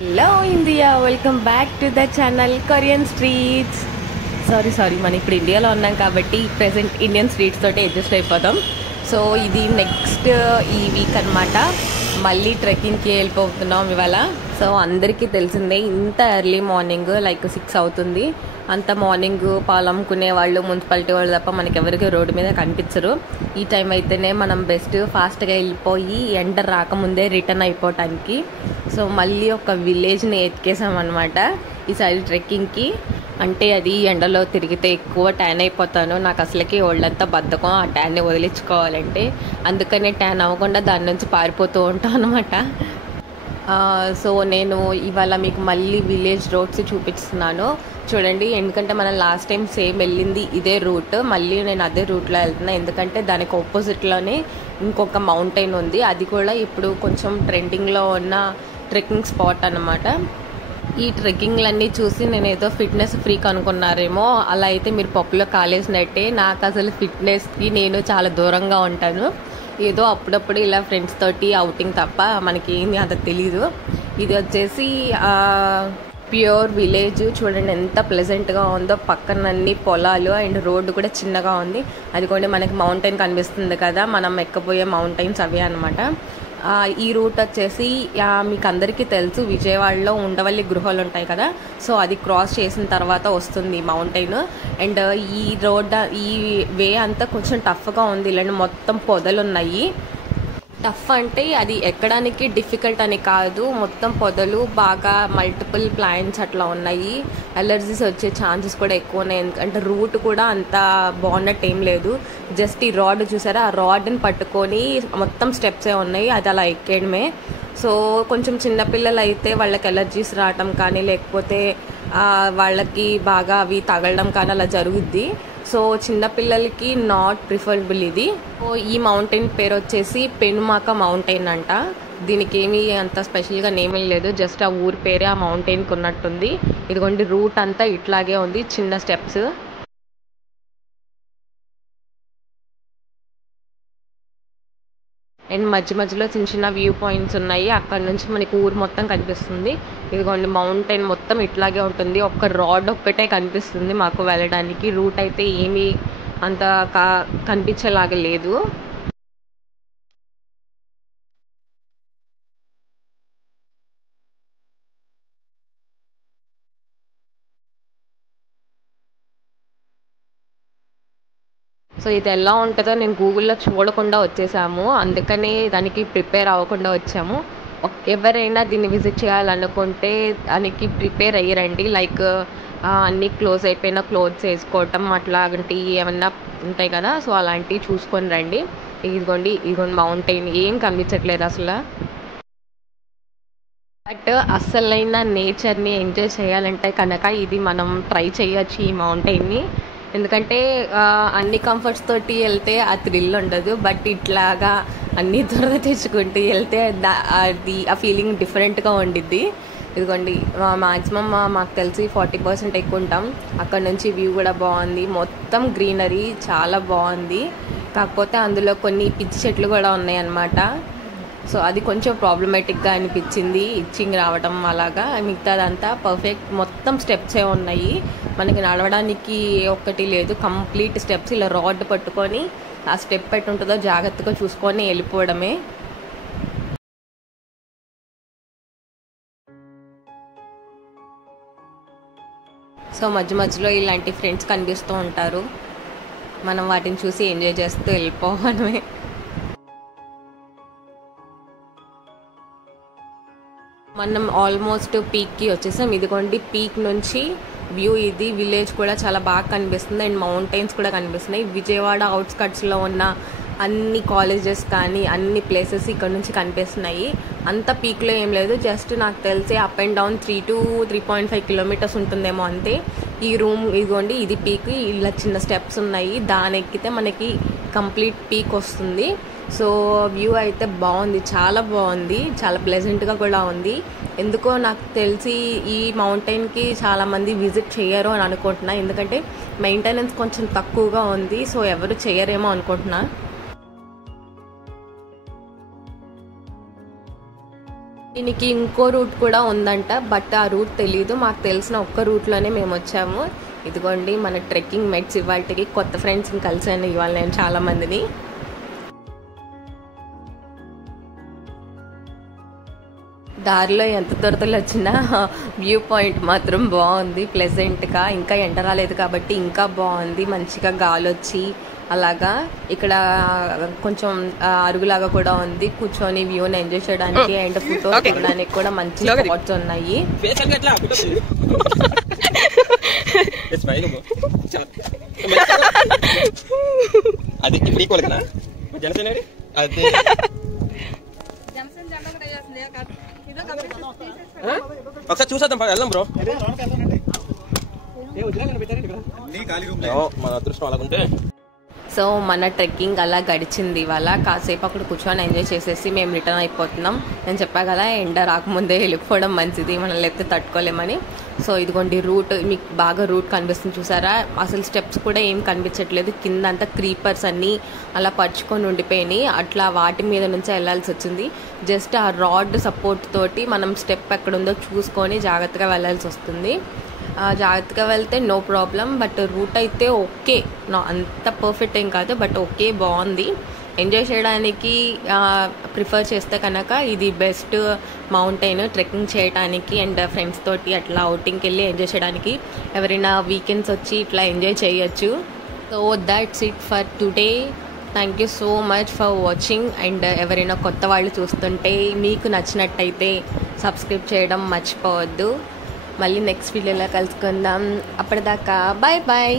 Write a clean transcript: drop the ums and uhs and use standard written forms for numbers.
Hello India, welcome back to the channel Korean streets. Sorry మనం ఇప్పుడు ఇండియాలో ఉన్నాం కాబట్టి ప్రెసెంట్ ఇండియన్ స్ట్రీట్స్ తోటి అడ్జస్ట్ అయిపోతాం. సో ఇది నెక్స్ట్ ఈ వీక్ అనమాట. మళ్ళీ ట్రెక్కింగ్కి వెళ్ళిపోతున్నాం ఇవాళ. సో అందరికీ తెలిసిందే, ఇంత ఎర్లీ మార్నింగ్ లైక్ 6 అవుతుంది. అంత మార్నింగ్ పాలు అమ్ముకునే వాళ్ళు, మున్సిపాలిటీ వాళ్ళు తప్ప మనకెవరికి రోడ్డు మీద కనిపించరు. ఈ టైం అయితేనే మనం బెస్ట్ ఫాస్ట్గా వెళ్ళిపోయి ఎండ రాకముందే రిటర్న్ అయిపోవటానికి. సో మళ్ళీ ఒక విలేజ్ని ఎత్తికేసామన్నమాట ఈసారి ట్రెక్కింగ్కి. అంటే అది ఎండలో తిరిగితే ఎక్కువ ట్యాన్ అయిపోతాను. నాకు అసలుకి ఒళ్ళంతా బద్ధకం ఆ ట్యాన్ని వదిలించుకోవాలంటే. అందుకనే ట్యాన్ అవ్వకుండా దాని నుంచి పారిపోతూ ఉంటాను అనమాట. సో నేను ఇవాళ మీకు మళ్ళీ విలేజ్ రోడ్స్ చూపిస్తున్నాను చూడండి. ఎందుకంటే మనం లాస్ట్ టైం సేమ్ వెళ్ళింది ఇదే రూట్, మళ్ళీ నేను అదే రూట్లో వెళ్తున్నా. ఎందుకంటే దానికి ఆపోజిట్లోనే ఇంకొక మౌంటైన్ ఉంది. అది కూడా ఇప్పుడు కొంచెం ట్రెండింగ్లో ఉన్న ట్రెక్కింగ్ స్పాట్ అన్నమాట. ఈ ట్రెక్కింగ్లన్నీ చూసి నేను ఏదో ఫిట్నెస్ ఫ్రీక్ అనుకున్నారేమో. అలా అయితే మీరు పప్పులో కాలేసినట్టే. నాకు అసలు ఫిట్నెస్కి నేను చాలా దూరంగా ఉంటాను. ఏదో అప్పుడప్పుడు ఇలా ఫ్రెండ్స్ తోటి అవుటింగ్ తప్ప మనకి ఏమీ అంత తెలీదు. ఇది వచ్చేసి ప్యూర్ విలేజ్. చూడండి ఎంత ప్లెజెంట్గా ఉందో. పక్కనన్ని పొలాలు అండ్ రోడ్డు కూడా చిన్నగా ఉంది. అది కూడా మనకి మౌంటైన్ కనిపిస్తుంది కదా, మనం ఎక్కబోయే మౌంటైన్స్ అవే అనమాట. ఈ రూట్ వచ్చేసి మీకు అందరికీ తెలుసు, విజయవాడలో ఉండవల్లి గృహాలు ఉంటాయి కదా, సో అది క్రాస్ చేసిన తర్వాత వస్తుంది మౌంటైన్. అండ్ ఈ రోడ్, ఈ వే అంతా కొంచెం టఫ్గా ఉంది. ఇలాంటి మొత్తం పొదలు ఉన్నాయి. టఫ్ అంటే అది ఎక్కడానికి డిఫికల్ట్ అని కాదు, మొత్తం పొదలు, బాగా మల్టిపుల్ ప్లాంట్స్ అట్లా ఉన్నాయి. అలర్జీస్ వచ్చే ఛాన్సెస్ కూడా ఎక్కువ ఉన్నాయి. ఎందుకంటే రూట్ కూడా అంత బాగున్నట్టు ఏం లేదు. జస్ట్ ఈ రాడ్ చూసారా, ఆ రాడ్ని పట్టుకొని మొత్తం స్టెప్సే ఉన్నాయి, అది అలా ఎక్కేయడమే. సో కొంచెం చిన్నపిల్లలు అయితే వాళ్ళకి ఎలర్జీస్ రావటం కానీ, లేకపోతే వాళ్ళకి బాగా అవి తగలడం కానీ అలా జరుగుద్ది. సో చిన్నపిల్లలకి నాట్ ప్రిఫరబుల్ ఇది. సో ఈ మౌంటైన్ పేరు వచ్చేసి పెనుమాక మౌంటైన్ అంట. దీనికి ఏమీ అంత స్పెషల్గా నేమే లేదు, జస్ట్ ఆ ఊరి పేరే ఆ మౌంటైన్కి ఉన్నట్టుంది. ఇదిగోండి రూట్ అంతా ఇట్లాగే ఉంది, చిన్న స్టెప్స్. అండ్ మధ్య మధ్యలో చిన్న చిన్న వ్యూ పాయింట్స్ ఉన్నాయి. అక్కడ నుంచి మనకి ఊరు మొత్తం కనిపిస్తుంది. ఇదిగోండి మౌంటైన్ మొత్తం ఇట్లాగే ఉంటుంది. ఒక్క రాడ్ ఒక్కటే కనిపిస్తుంది మాకు వెళ్ళడానికి. రూట్ అయితే ఏమీ అంత కనిపించేలాగా లేదు. సో ఇది ఎలా ఉంటుందో నేను గూగుల్లో చూడకుండా వచ్చేసాము, అందుకనే దానికి ప్రిపేర్ అవ్వకుండా వచ్చాము. ఎవరైనా దీన్ని విజిట్ చేయాలనుకుంటే దానికి ప్రిపేర్ అయ్యారండి. లైక్ అన్నీ క్లోజ్ అయిపోయిన క్లోత్స్ వేసుకోవటం అట్లాంటివి ఏమన్నా ఉంటాయి కదా, సో అలాంటివి చూసుకొని రండి. ఇదిగోండి మౌంటైన్ ఏం కనిపించట్లేదు అసలు. బట్ అస్సలైన నేచర్ని ఎంజాయ్ చేయాలంటే కనుక ఇది మనం ట్రై చేయొచ్చు ఈ మౌంటైన్ని. ఎందుకంటే అన్ని కంఫర్ట్స్ తోటి వెళ్తే ఆ థ్రిల్ ఉండదు, బట్ ఇట్లాగా అన్ని త్వరగా తెచ్చుకుంటూ వెళ్తే అది ఆ ఫీలింగ్ డిఫరెంట్గా ఉండిద్ది. ఇదిగోండి మ్యాక్సిమం మాకు తెలిసి 40% ఎక్కువ ఉంటాం. అక్కడ నుంచి వ్యూ కూడా బాగుంది, మొత్తం గ్రీనరీ చాలా బాగుంది. కాకపోతే అందులో కొన్ని పిచ్చి చెట్లు కూడా ఉన్నాయి అన్నమాట. సో అది కొంచెం ప్రాబ్లమేటిక్గా అనిపించింది, ఇచ్చింగ్ రావడం అలాగా. మిగతాదంతా పర్ఫెక్ట్, మొత్తం స్టెప్సే ఉన్నాయి. మనకి నడవడానికి ఒక్కటి లేదు, కంప్లీట్ స్టెప్స్. ఇలా రాడ్ పట్టుకొని ఆ స్టెప్ ఎట్టు ఉంటుందో జాగ్రత్తగా చూసుకొని వెళ్ళిపోవడమే. సో మధ్య మధ్యలో ఇలాంటి ఫ్రెండ్స్ కనిపిస్తూ ఉంటారు, మనం వాటిని చూసి ఎంజాయ్ చేస్తూ వెళ్ళిపోవడమే. మనం ఆల్మోస్ట్ పీక్కి వచ్చేసాం. ఇదిగోండి పీక్ నుంచి వ్యూ ఇది. విలేజ్ కూడా చాలా బాగా కనిపిస్తుంది అండ్ మౌంటైన్స్ కూడా కనిపిస్తున్నాయి. విజయవాడ అవుట్స్కట్స్లో ఉన్న అన్ని కాలేజెస్ కానీ అన్ని ప్లేసెస్ ఇక్కడ నుంచి కనిపిస్తున్నాయి. అంత పీక్లో ఏం లేదు, జస్ట్ నాకు తెలిసి up and down 3 to 3.5 kilometres ఉంటుందేమో అంతే. ఈ రూమ్ ఇదిగోండి ఇది పీక్. ఇలా చిన్న స్టెప్స్ ఉన్నాయి, దాని ఎక్కితే మనకి కంప్లీట్ పీక్ వస్తుంది. సో వ్యూ అయితే బాగుంది, చాలా బాగుంది, చాలా ప్లెజెంట్గా కూడా ఉంది. ఎందుకో నాకు తెలిసి ఈ మౌంటైన్కి చాలామంది విజిట్ చేయరు అని అనుకుంటున్నా, ఎందుకంటే మెయింటెనెన్స్ కొంచెం తక్కువగా ఉంది. సో ఎవరు చేయరేమో అనుకుంటున్నా. దీనికి ఇంకో రూట్ కూడా ఉందంట, బట్ ఆ రూట్ తెలీదు. మాకు తెలిసిన ఒక్క రూట్లోనే మేము వచ్చాము. ఇదిగోండి మన ట్రెక్కింగ్ మెట్స్. ఇవాళకి కొత్త ఫ్రెండ్స్ని కలిసాను ఇవాళ నేను చాలా మందిని. దారిలో ఎంత దొరతలు వచ్చినా వ్యూ పాయింట్ మాత్రం బాగుంది, ప్లెజెంట్గా. ఇంకా ఎండ రాలేదు కాబట్టి ఇంకా బాగుంది, మంచిగా గాలి వచ్చి అలాగా. ఇక్కడ కొంచెం అరుగులాగా కూడా ఉంది, కూర్చొని వ్యూని ఎంజాయ్ చేయడానికి అండ్ ఫోటోస్ దిగడానికి కూడా మంచి స్పాట్స్ ఉన్నాయి. ఒకసారి చూసేద్దాం, వెళ్దాం బ్రో. మన అదృష్టం అలాగుంటే. సో మన ట్రెక్కింగ్ అలా గడిచింది ఇవాళ. కాసేపు అక్కడ కూర్చొని ఎంజాయ్ చేసేసి మేము రిటర్న్ అయిపోతున్నాం. నేను చెప్పా కదా ఎండ రాకముందే వెళ్ళిపోవడం మంచిది, మనం లేకపోతే తట్టుకోలేమని. సో ఇదిగోండి రూట్, మీకు బాగా రూట్ కనిపిస్తుంది చూసారా. అసలు స్టెప్స్ కూడా ఏం కనిపించట్లేదు, కింద అంతా క్రీపర్స్ అన్నీ అలా పరుచుకొని ఉండిపోయినాయి. అట్లా వాటి మీద నుంచే వెళ్ళాల్సి వచ్చింది. జస్ట్ ఆ రాడ్ సపోర్ట్ తోటి మనం స్టెప్ ఎక్కడుందో చూసుకొని జాగ్రత్తగా వెళ్ళాల్సి వస్తుంది. జాగ్రత్తగా వెళ్తే నో ప్రాబ్లం, బట్ రూట్ అయితే ఓకే, అంత పర్ఫెక్ట్ ఏం కాదు, బట్ ఓకే బాగుంది. ఎంజాయ్ చేయడానికి ప్రిఫర్ చేస్తే కనుక ఇది బెస్ట్ మౌంటైన్ ట్రెక్కింగ్ చేయడానికి అండ్ ఫ్రెండ్స్ తోటి అట్లా అవుటింగ్కి వెళ్ళి ఎంజాయ్ చేయడానికి. ఎవరైనా వీకెండ్స్ వచ్చి ఇట్లా ఎంజాయ్ చేయొచ్చు. So that's it for today. Thank you so much for watching. And ఎవరైనా కొత్త వాళ్ళు చూస్తుంటే మీకు నచ్చినట్టయితే సబ్స్క్రైబ్ చేయడం మర్చిపోవద్దు. మళ్ళీ నెక్స్ట్ వీడియోలో కలుసుకుందాం. అప్పటిదాకా బాయ్ బాయ్.